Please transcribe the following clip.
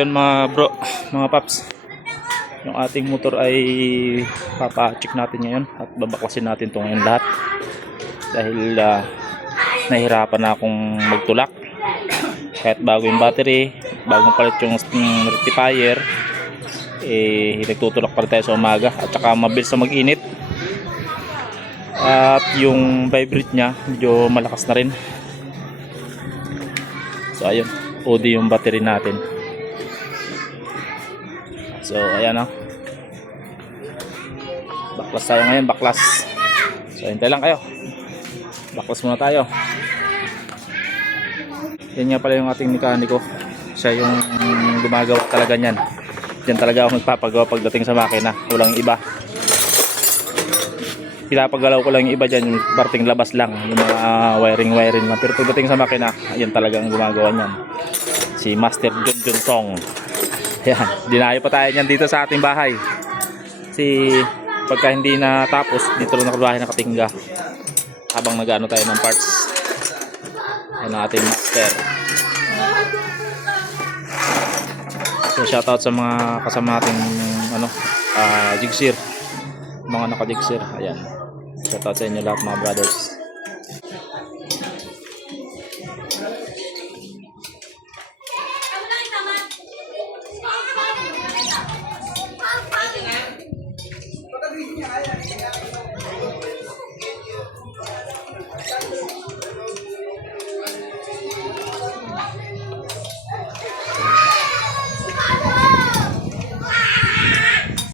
Yan mga bro, mga paps, yung ating motor ay papa-check natin ngayon at babaklasin natin ito ngayon lahat dahil nahihirapan na akong magtulak kahit bago yung battery, bagong palit yung rectifier, nagtutulak pa rin tayo sa umaga at saka mabilis na mag-init at yung vibrate nya medyo malakas na rin. So ayun, OD yung battery natin. So ayan o, baklas tayo ngayon, baklas. So hintay lang kayo, baklas muna tayo. Yan nga pala yung ating mekaniko, siya yung gumagawa talaga nyan. Diyan talaga ako nagpapagawa pagdating sa makina, walang iba. Pinapagalaw ko lang yung iba dyan, parting labas lang, yung mga wiring lang. Pero pagdating sa makina, yan talagang gumagawa nyan, si Master John Song. Yan, dinayo pa tayo nyan dito sa ating bahay. Kasi pagka hindi na tapos, dito lang nakabahay nakatingga habang nag-ano tayo ng parts. Yan ang ating master. So shoutout sa mga kasama nating jigsir, mga naka-jigsir. Ayan, shoutout sa inyo lahat mga brothers.